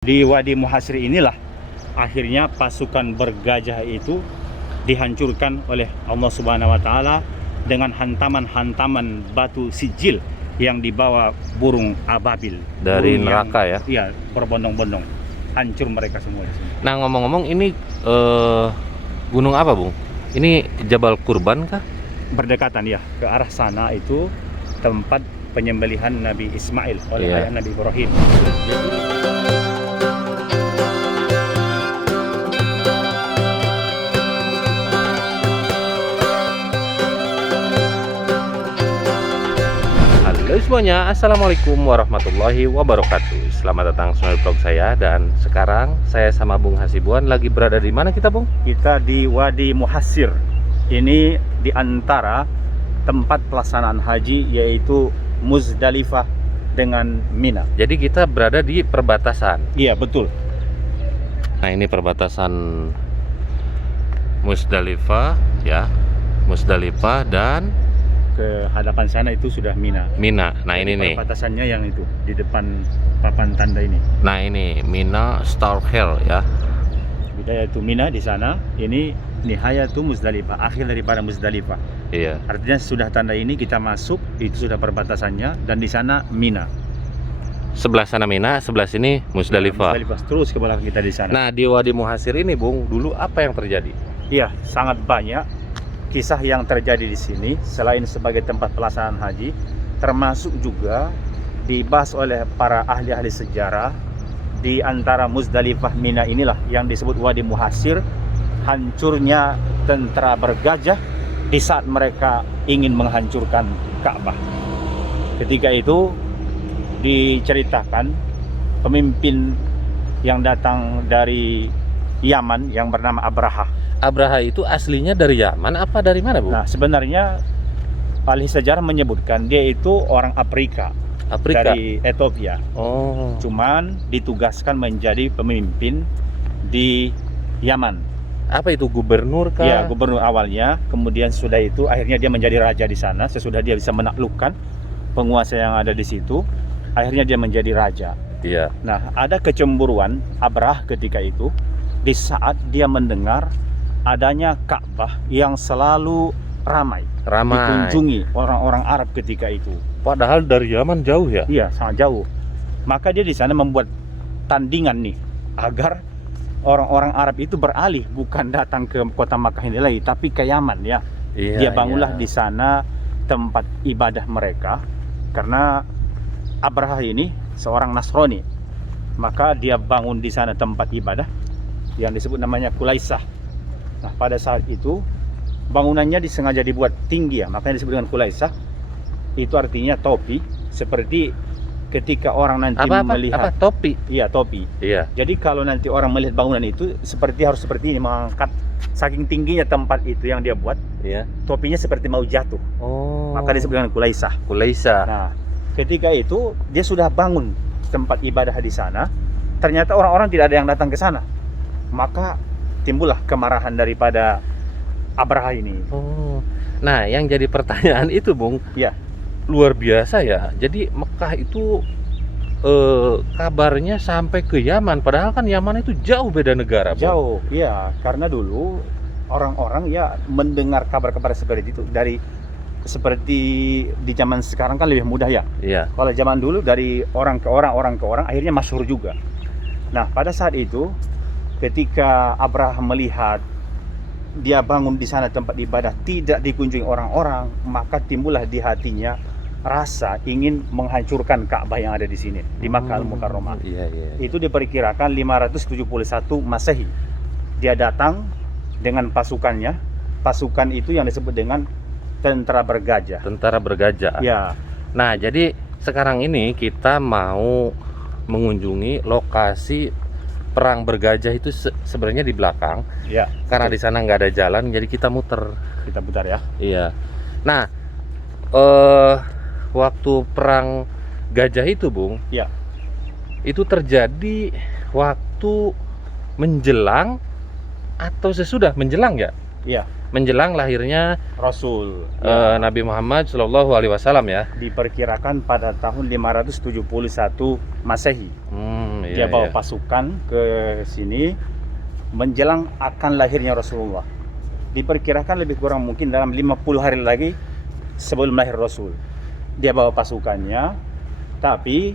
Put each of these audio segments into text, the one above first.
Di Wadi Muhasir inilah akhirnya pasukan bergajah itu dihancurkan oleh Allah Subhanahu wa taala dengan hantaman-hantaman batu sijil yang dibawa burung ababil dari neraka ya. Iya, berbondong-bondong. Hancur mereka semua di sini. Nah, ngomong-ngomong ini gunung apa, Bung? Ini Jabal Kurban kah? Berdekatan ya, ke arah sana itu tempat penyembelihan Nabi Ismail oleh ayah Nabi Ibrahim. Halo semuanya, assalamualaikum warahmatullahi wabarakatuh. Selamat datang semua di vlog saya. Dan sekarang saya sama Bung Hasibuan lagi berada di mana kita, Bung? Kita di Wadi Muhasir. Ini di antara tempat pelaksanaan haji, yaitu Muzdalifah dengan Mina. Jadi kita berada di perbatasan. Iya, betul. Nah, ini perbatasan Muzdalifah ya. Muzdalifah dan Ke hadapan sana itu sudah Mina. Mina. Nah, ini nih. Perbatasannya yang itu di depan papan tanda ini. Nah, ini Mina Star Hill ya. Bidaya itu Mina di sana, ini nihaya itu Muzdalifah, akhir daripada Muzdalifah. Iya. Artinya sudah tanda ini kita masuk, itu sudah perbatasannya, dan di sana Mina. Sebelah sana Mina, sebelah sini Muzdalifah. Muzdalifah terus ke belakang kita di sana. Nah, di Wadi Muhasir ini, Bung, dulu apa yang terjadi? Iya, sangat banyak kisah yang terjadi di sini. Selain sebagai tempat pelaksanaan haji, termasuk juga dibahas oleh para ahli-ahli sejarah. Di antara Muzdalifah Mina inilah yang disebut Wadi Muhasir, hancurnya tentara bergajah di saat mereka ingin menghancurkan Ka'bah. Ketika itu diceritakan pemimpin yang datang dari Yaman yang bernama Abraha. Abraha itu aslinya dari Yaman apa dari mana, Bu? Nah, sebenarnya ahli sejarah menyebutkan dia itu orang Afrika. Dari Ethiopia. Oh. Cuman ditugaskan menjadi pemimpin di Yaman. Apa itu, gubernur kah? Ya, gubernur awalnya. Kemudian sudah itu akhirnya dia menjadi raja di sana. Sesudah dia bisa menaklukkan penguasa yang ada di situ, akhirnya dia menjadi raja. Iya. Nah, ada kecemburuan Abrah ketika itu di saat dia mendengar adanya Ka'bah yang selalu ramai dikunjungi orang-orang Arab ketika itu. Padahal dari Yaman jauh ya? Iya, sangat jauh. Maka dia di sana membuat tandingan nih agar orang-orang Arab itu beralih, bukan datang ke kota Makkah ini lagi, tapi ke Yaman ya. Iya, Dia bangunlah di sana tempat ibadah mereka, karena Abraha ini seorang Nasrani. Maka dia bangun di sana tempat ibadah yang disebut namanya Kulaisah. Nah, pada saat itu bangunannya disengaja dibuat tinggi ya, makanya disebut dengan Kulaisah. Itu artinya topi, seperti ketika orang nanti melihat topi. Iya, topi. Iya. Jadi kalau nanti orang melihat bangunan itu harus seperti ini, mengangkat, saking tingginya tempat itu yang dia buat. Iya. Topinya seperti mau jatuh. Oh. Maka disebut dengan Kulaisah. Kulaisah. Nah, ketika itu dia sudah bangun tempat ibadah di sana. Ternyata orang-orang tidak ada yang datang ke sana. Maka timbullah kemarahan daripada Abraha ini. Oh. Nah, yang jadi pertanyaan itu, Bung, Ya, luar biasa ya. Jadi Mekah itu kabarnya sampai ke Yaman, padahal kan Yaman itu jauh beda negara, Bung. jauh. Iya, karena dulu orang-orang ya mendengar kabar-kabar seperti itu dari seperti di zaman sekarang kan lebih mudah ya. Iya. Kalau zaman dulu dari orang ke orang, akhirnya masyhur juga. Nah, pada saat itu ketika Abraham melihat dia bangun di sana tempat ibadah tidak dikunjungi orang-orang, maka timbullah di hatinya rasa ingin menghancurkan Ka'bah yang ada di sini di Makkah Al-Mukarramah. Iya. Itu diperkirakan 571 Masehi. Dia datang dengan pasukannya. Pasukan itu yang disebut dengan tentara bergajah. Tentara bergajah. Ya. Nah, jadi sekarang ini kita mau mengunjungi lokasi perang bergajah itu sebenarnya di belakang. Ya. Karena di sana nggak ada jalan, jadi kita muter. Kita putar ya. Iya. Nah, waktu perang gajah itu, Bung, Ya. itu terjadi waktu menjelang atau sesudah menjelang ya? Iya. menjelang lahirnya Rasul Nabi Muhammad Shallallahu Alaihi Wasallam ya. diperkirakan pada tahun 571 Masehi. Dia bawa pasukan ke sini menjelang akan lahirnya Rasulullah. Diperkirakan lebih kurang mungkin dalam 50 hari lagi sebelum lahir Rasul. Dia bawa pasukannya, tapi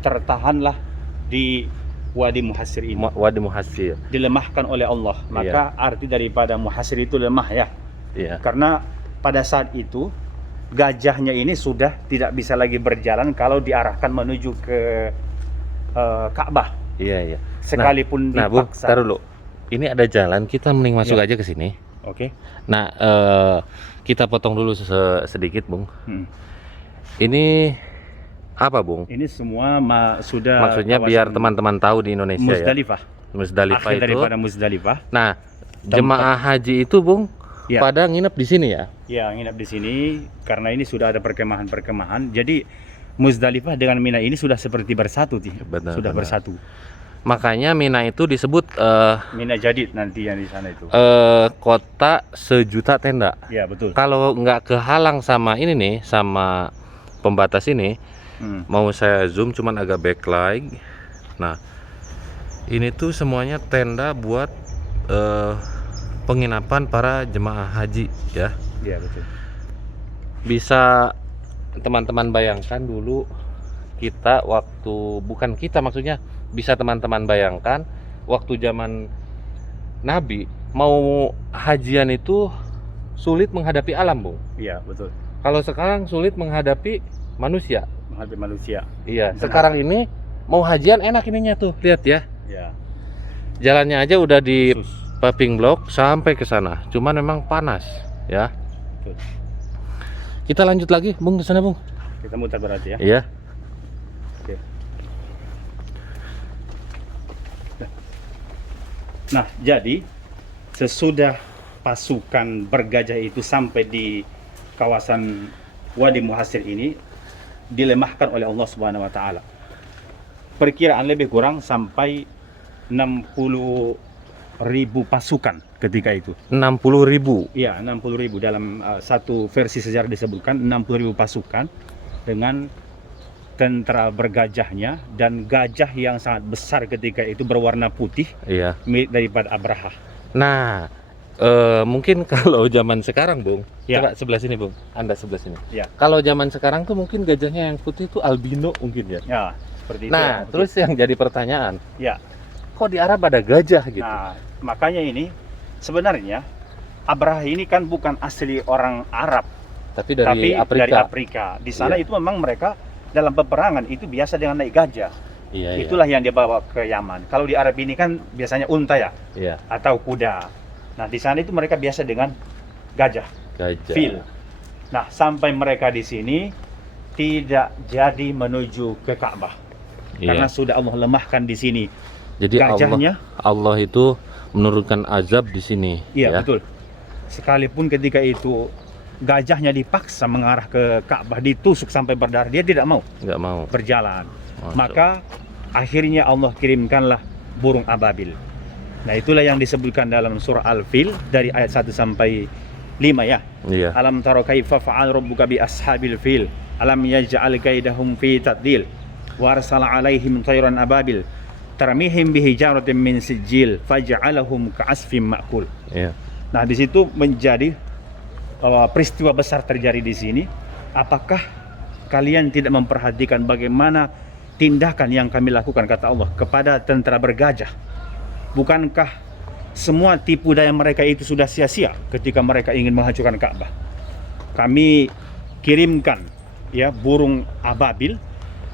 tertahanlah di Wadi Muhassir ini. Wadi Muhassir. Dilemahkan oleh Allah. Maka arti daripada Muhassir itu lemah ya. Iya. Karena pada saat itu gajahnya ini sudah tidak bisa lagi berjalan kalau diarahkan menuju ke Ka'bah. Iya, iya. Sekalipun Nah, Bu, dipaksa. taruh dulu. Ini ada jalan, kita mending masuk Iya. aja ke sini. Oke. Nah, kita potong dulu sedikit, Bung. Hmm. Ini apa, Bung? Ini semua sudah Maksudnya kawasan biar teman-teman tahu di Indonesia Muzdalifah. ya. Muzdalifah Akhir itu. daripada Muzdalifah. Nah, jemaah haji itu, Bung, Ya. pada nginep di sini ya. Ya, nginap di sini karena ini sudah ada perkemahan-perkemahan. Jadi Muzdalifah dengan Mina ini sudah seperti bersatu, Benar, sudah benar. bersatu. Makanya Mina itu disebut Mina Jadid nanti yang di sana itu. kota sejuta tenda. Ya, betul. Kalau nggak kehalang sama ini nih, sama pembatas ini, mau saya zoom cuman agak backlight. Nah, ini tuh semuanya tenda buat penginapan para jemaah haji ya. Ya, betul. Bisa teman-teman bayangkan dulu kita waktu, bukan kita maksudnya, bisa teman-teman bayangkan waktu zaman Nabi mau hajian itu sulit menghadapi alam, Bung. Iya, betul. Kalau sekarang sulit menghadapi manusia. Menghadapi manusia. Iya, Benar. sekarang ini mau hajian enak ininya tuh, lihat ya. Ya. Jalannya aja udah di Khusus. paving block sampai ke sana. Cuman memang panas, ya. Betul. Kita lanjut lagi, Bung, ke sana, Bung. Kita muter berarti ya. Iya. Oke. Nah, jadi sesudah pasukan bergajah itu sampai di kawasan Wadi Muhassir ini dilemahkan oleh Allah Subhanahu wa taala. Perkiraan lebih kurang sampai 60.000 pasukan ketika itu. 60.000. Iya, 60.000 dalam satu versi sejarah disebutkan 60.000 pasukan dengan tentara bergajahnya dan gajah yang sangat besar ketika itu berwarna putih Iya. milik daripada Abraha. Nah, mungkin kalau zaman sekarang, Bung, Ya. coba sebelah sini, Bung. Anda sebelah sini. Ya. Kalau zaman sekarang tuh mungkin gajahnya yang putih itu albino mungkin ya. Ya, seperti itu. Nah, ya. terus yang jadi pertanyaan, Ya. kok di Arab ada gajah gitu? Nah, makanya ini sebenarnya Abraha ini kan bukan asli orang Arab, Tapi dari tapi Afrika. dari Afrika. Di sana Iya. itu memang mereka dalam peperangan itu biasa dengan naik gajah. Iya, Itulah yang dia bawa ke Yaman. Kalau di Arab ini kan biasanya unta ya, iya. atau kuda. Nah, di sana itu mereka biasa dengan gajah, Gajah. fil. Nah, sampai mereka di sini tidak jadi menuju ke Ka'bah Iya. karena sudah Allah lemahkan di sini Jadi gajahnya. Allah itu menurunkan azab di sini. Iya, ya. betul. Sekalipun ketika itu gajahnya dipaksa mengarah ke Ka'bah, ditusuk sampai berdarah, dia tidak mau Nggak mau. berjalan. Masuk. Maka akhirnya Allah kirimkanlah burung ababil. Nah, itulah yang disebutkan dalam surah Al-Fil dari ayat 1 sampai 5 ya. Iya. Alam tara kaifa fa'al rabbuka bi ashabil fil alam yaj'al kaidahum fi tadlil wa arsala alaihim tayran ababil tarmihim bihijaratin min sijil faj'alahum ka'asfin ma'kul. Iya. Nah, di situ menjadi peristiwa besar terjadi di sini. Apakah kalian tidak memperhatikan bagaimana tindakan yang kami lakukan, kata Allah, kepada tentara bergajah? Bukankah semua tipu daya mereka itu sudah sia-sia ketika mereka ingin menghancurkan Ka'bah? Kami kirimkan ya burung ababil,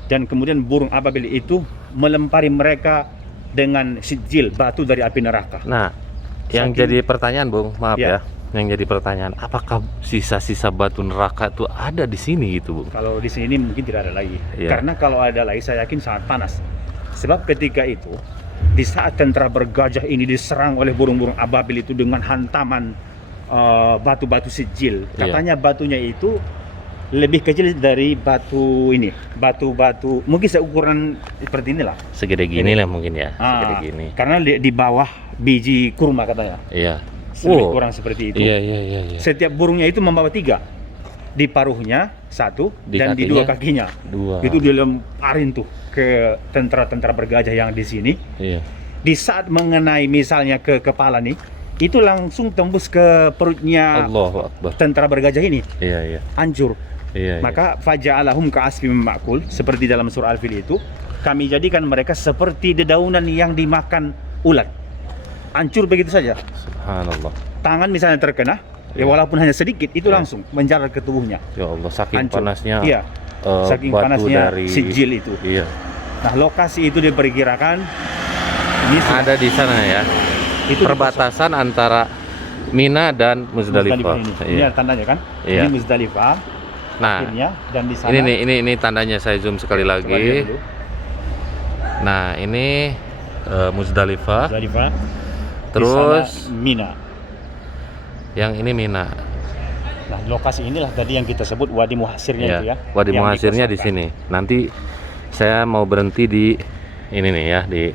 dan kemudian burung ababil itu melempari mereka dengan sijil, batu dari api neraka. Nah, yang Saking- jadi pertanyaan, Bung, maaf Ya. ya. Yang jadi pertanyaan, apakah sisa-sisa batu neraka itu ada di sini gitu, Bung? Kalau di sini mungkin tidak ada lagi. Iya. Karena kalau ada lagi saya yakin sangat panas. Sebab ketika itu di saat tentara bergajah ini diserang oleh burung-burung ababil itu dengan hantaman batu-batu sijil. Iya. Katanya batunya itu lebih kecil dari batu ini. Batu-batu mungkin seukuran seperti inilah. Segede gini lah mungkin ya, segede Ah, gini. Karena di bawah biji kurma katanya. Iya. lebih kurang seperti itu. Iya, iya, iya, iya. Setiap burungnya itu membawa 3, di paruhnya 1 Di dan di 2 kakinya. 2. Itu dilemparin tuh ke tentara-tentara bergajah yang di sini. Iya. Di saat mengenai misalnya ke kepala nih, itu langsung tembus ke perutnya Allahu Akbar. tentara bergajah ini, Iya, iya. hancur. Iya, iya. Maka faja'alahum ka'asfim ma'kul, seperti dalam surah Al-Fil itu, kami jadikan mereka seperti dedaunan yang dimakan ulat. Hancur begitu saja. Subhanallah. Tangan misalnya terkena, ya walaupun hanya sedikit, itu Iya. langsung menjalar ke tubuhnya. Ya Allah, saking Hancur. panasnya. Iya. Saking batu panasnya dari sijil itu. Iya. Nah, lokasi itu diperkirakan ini Ada di sana ya. itu Perbatasan antara Mina dan Muzdalifah. Ini. Ini Iya. ada tandanya kan? Iya. Ini Muzdalifah Nah, akhirnya, dan di sana ini nih, ini tandanya, saya zoom sekali Coba lihat lagi. dulu. Nah, ini Muzdalifah. Muzdalifah. Terus Di sana Mina. yang ini Mina. Nah, lokasi inilah tadi yang kita sebut Wadi Muhasirnya Ya, itu ya. Wadi yang Muhasirnya di dikosongkan. sini. Nanti saya mau berhenti di ini nih ya, di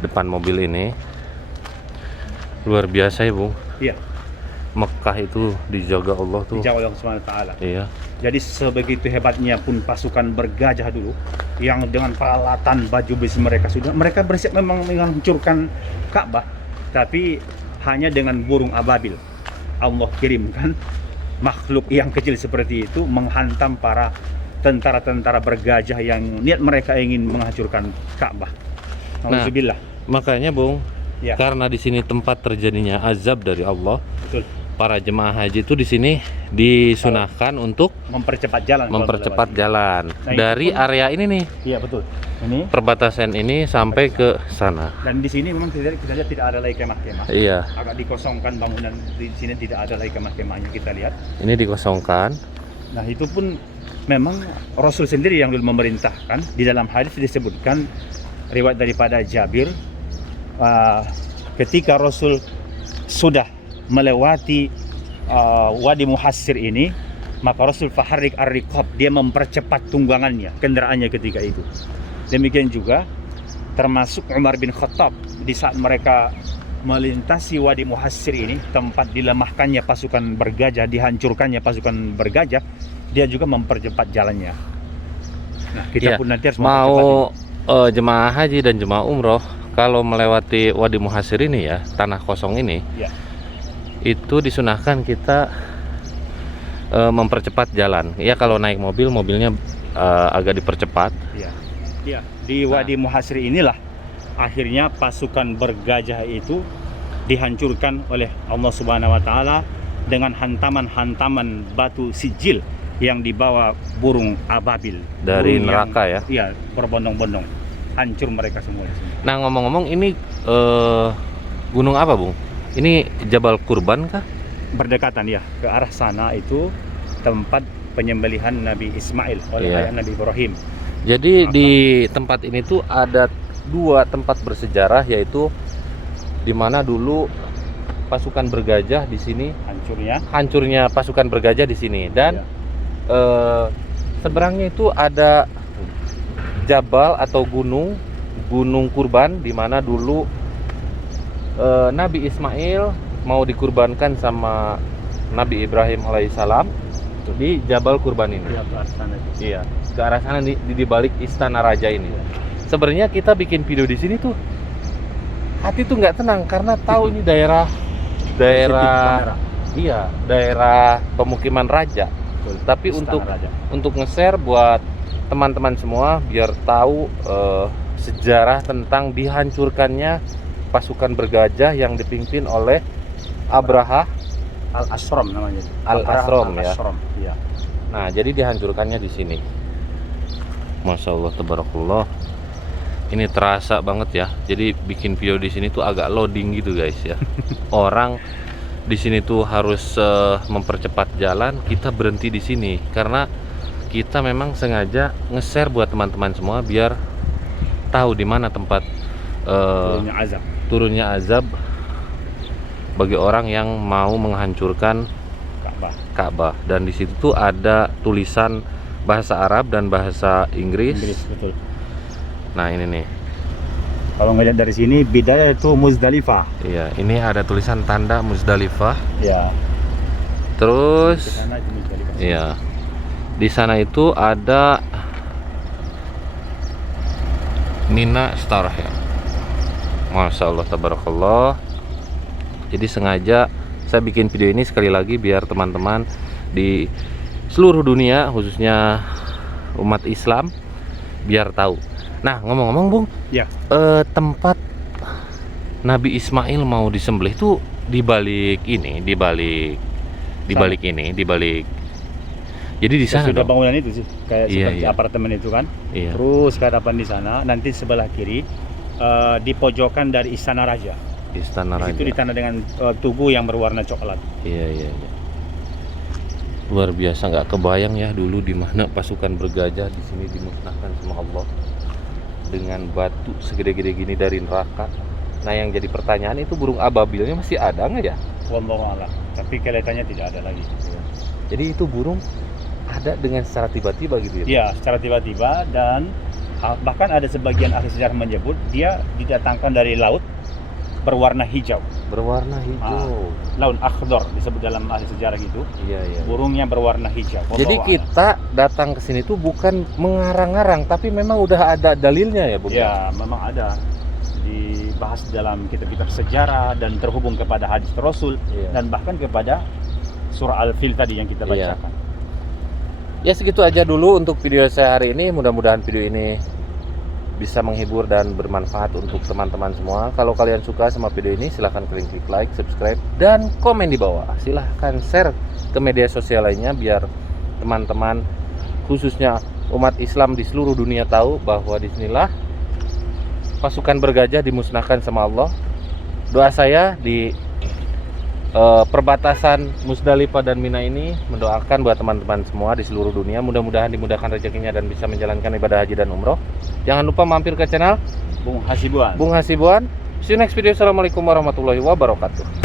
depan mobil ini. Luar biasa ya, Bung. Iya, Mekah itu dijaga Allah tuh. dijawab Allah Subhanahu wa taala. Iya. Jadi sebegitu hebatnya pun pasukan bergajah dulu yang dengan peralatan baju besi mereka bersiap memang menghancurkan Ka'bah, tapi hanya dengan burung ababil. Allah kirimkan makhluk yang kecil seperti itu menghantam para tentara-tentara bergajah yang niat mereka ingin menghancurkan Ka'bah. Nah, Alhamdulillah. makanya, Bung, Ya, karena di sini tempat terjadinya azab dari Allah, betul. para jemaah haji itu di sini disunahkan untuk Mempercepat jalan. kalau mempercepat melewati. jalan Nah, itu dari pun- area ini nih, Iya, betul. Ini perbatasan ini sampai ke sana. dan di sini memang kita lihat tidak ada lagi kemah-kemah. Iya, Agak dikosongkan bangunan di sini, tidak ada lagi kemah-kemahnya kita lihat. ini dikosongkan. Nah, itu pun memang Rasul sendiri yang dulu memerintahkan. Di dalam hadis disebutkan riwayat daripada Jabir, ketika Rasul sudah melewati Wadi Muhassir ini, maka Rasul faharrik ar-riqab, dia mempercepat tunggangannya, kendaraannya ketika itu. Demikian juga termasuk Umar bin Khattab di saat mereka melintasi Wadi Muhassir ini, tempat dilemahkannya pasukan bergajah, dihancurkannya pasukan bergajah, dia juga mempercepat jalannya. Nah, kita Iya, pun nanti harus mempercepat mau jemaah haji dan jemaah umroh kalau melewati Wadi Muhassir ini ya, tanah kosong ini, Ya. itu disunahkan kita mempercepat jalan. Ya, kalau naik mobil, mobilnya agak dipercepat. Iya. Iya, di Wadi Muhassir inilah akhirnya pasukan bergajah itu dihancurkan oleh Allah Subhanahu wa taala dengan hantaman-hantaman batu sijil yang dibawa burung ababil Dari burung neraka yang, ya? Iya, berbondong-bondong. Hancur mereka semua di sini. Nah, ngomong-ngomong, ini gunung apa, Bung? Ini Jabal Kurban kah? Berdekatan ya, ke arah sana itu tempat penyembelihan Nabi Ismail oleh Iya. ayah Nabi Ibrahim. Jadi di tempat ini tuh ada 2 tempat bersejarah, yaitu di mana dulu pasukan bergajah di sini, hancurnya pasukan bergajah di sini, dan seberangnya itu ada Jabal atau Gunung Kurban, di mana dulu Nabi Ismail mau dikurbankan sama Nabi Ibrahim alaihissalam di Jabal Kurban ini. Iya, ke arah sana. Iya, ke arah sana di balik istana raja ini. Sebenarnya kita bikin video di sini tuh hati tuh nggak tenang karena tahu ini daerah iya, daerah pemukiman raja. Tapi untuk nge-share buat teman-teman semua biar tahu sejarah tentang dihancurkannya pasukan bergajah yang dipimpin oleh Abraha Al-Ashram namanya. Al-Ashram ya. Iya. Nah, jadi dihancurkannya di sini. Masya Allah, tabarakallah. Ini terasa banget ya. Jadi bikin video di sini tuh agak loading gitu guys ya. Orang di sini tuh harus mempercepat jalan. Kita berhenti di sini karena kita memang sengaja nge-share buat teman-teman semua biar tahu di mana tempat turunnya azab bagi orang yang mau menghancurkan Ka'bah. Dan di situ tuh ada tulisan bahasa Arab dan bahasa Inggris. Betul. Nah, ini nih. Kalau ngelihat dari sini, bidaya itu Muzdalifah. Iya, ini ada tulisan tanda Muzdalifah. Ya. Terus Ke sana itu Muzdalifah. iya. Di sana itu ada Mina Starah ya. Masya Allah, tabarakallah. Jadi sengaja saya bikin video ini sekali lagi biar teman-teman di seluruh dunia, khususnya umat Islam, biar tahu. Nah, ngomong-ngomong Bung, Ya. tempat Nabi Ismail mau disembelih itu di balik ini, di balik ini, di balik. Jadi di sana Sudah dong. bangunan itu sih, kayak Iya, seperti iya. apartemen itu kan. Iya. Terus ke hadapan di sana, nanti sebelah kiri di pojokan dari Istana Raja. Istana Di situ Raja. ditanda dengan tugu yang berwarna coklat. Iya, iya, iya. Luar biasa, nggak kebayang ya dulu di mana pasukan bergajah di sini dimusnahkan sama Allah dengan batu segede-gede gini dari neraka. Nah, yang jadi pertanyaan itu burung ababilnya masih ada nggak ya? Wallahu a'lam. Tapi kelihatannya tidak ada lagi. Jadi itu burung ada dengan secara tiba-tiba gitu ya? Ya, secara tiba-tiba dan bahkan ada sebagian ahli sejarah menyebut dia didatangkan dari laut berwarna hijau. Berwarna hijau. Laut akhdar disebut dalam ahli sejarah gitu. Iya, iya. Burungnya berwarna hijau. Jadi Wallahu a'lam. kita datang ke sini tuh bukan mengarang-arang, tapi memang udah ada dalilnya ya, Bung? Ya, memang ada dibahas dalam kitab-kitab sejarah dan terhubung kepada hadis Rasul Iya. dan bahkan kepada surah Al-Fil tadi yang kita Iya. bacakan. Ya segitu aja dulu untuk video saya hari ini. Mudah-mudahan video ini bisa menghibur dan bermanfaat untuk teman-teman semua. Kalau kalian suka sama video ini, silahkan klik like, subscribe, dan komen di bawah. Silahkan share ke media sosial lainnya biar teman-teman, khususnya umat Islam di seluruh dunia tahu bahwa disinilah pasukan bergajah dimusnahkan sama Allah. Doa saya di perbatasan Muzdalifah dan Mina ini mendoakan buat teman-teman semua di seluruh dunia, mudah-mudahan dimudahkan rezekinya dan bisa menjalankan ibadah haji dan umroh. Jangan lupa mampir ke channel Bung Hasibuan. Bung Hasibuan. See you next video. Assalamualaikum warahmatullahi wabarakatuh.